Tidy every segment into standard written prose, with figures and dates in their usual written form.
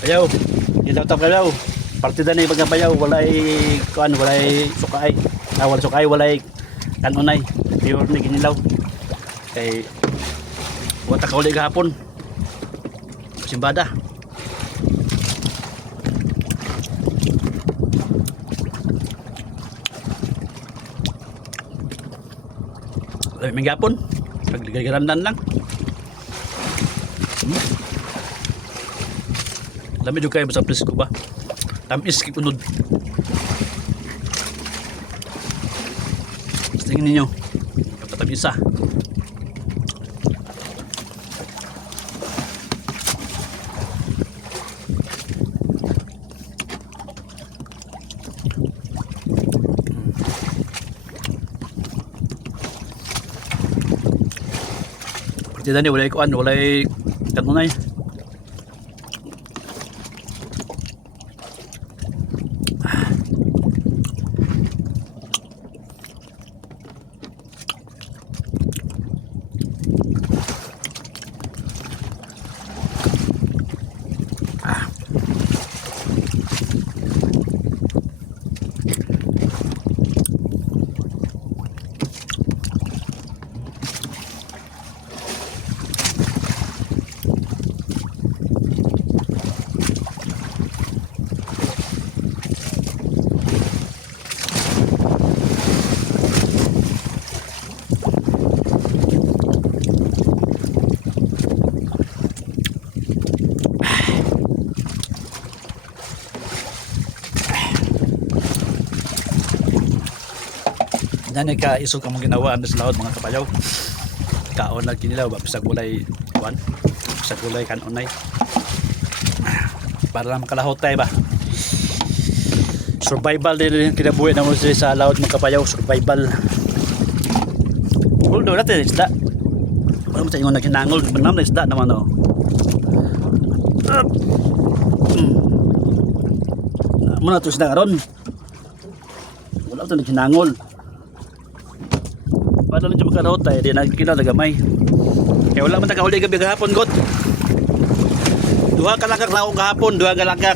Bayaw, ilaw ta bayaw. Partida ni pagkabayaw, walay kuan, walay sukay. Wala sukay, walay kanunay. Pure ni ginilaw. Kay wata ka uli gahapon. Simbada. Labi ming gapon. Pagligay-garandan lang. Lami juga kayo sa presko ba? Tamis kip unod. Tingnan ninyo. Katamisa. Partida ni walay kuan, walay kanunay. Nani ka isog ang ginawa ang laod mga kapayaw. Kaon na kinilaw ba bisag gulay kuan. Bisag gulay kanunay. Para lang makalahotay ba. Survival din kinabuhi na mo sa laod mga kapayaw, survival. Uldo natin isda. Para mo sa ingon naghinangol, manam na isda naman oh. Muna to isda karon. Wala to naghinangol. Para lang siya makarota di nagkila na gamay. Kaya wala man nakahuli gabi kahapon got. Duha ka lagak laong kahapon, duha ka lagak.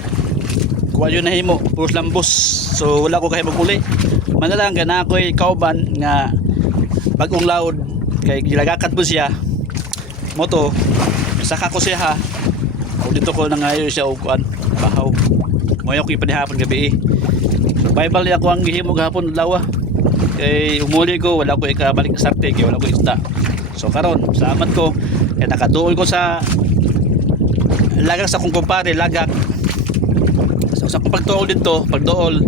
Kuha yun na himo, puros lambos. So wala ko kahimog uli. Manalang gana ako'y kauban nga bagong laod kay gilagakat po siya. Moto, saka ko siya ha. O dito ko nangayo siya o kuan, bahaw. Moyo ko ipanihapon gabi eh. Survival niya ako ang gihimo kahapon lawa. Kay umuli ko wala ko ikabalik sa sarte kay wala ko isda. So karon salamat ko kay nakaduol ko sa lagak sa kong kumpare lagak. So sa kong pagtuol dito pagduol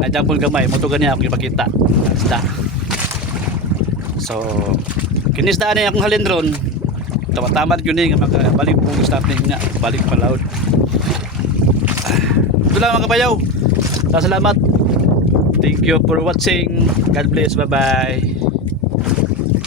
ay dampol gamay mo to gani ako ipakita isda. So kinisdaan ni akong halindron tama-tama yun nga makabalik po start nga balik palaod. Ito lang mga kabayaw. Salamat. Thank you for watching. God bless. Bye bye.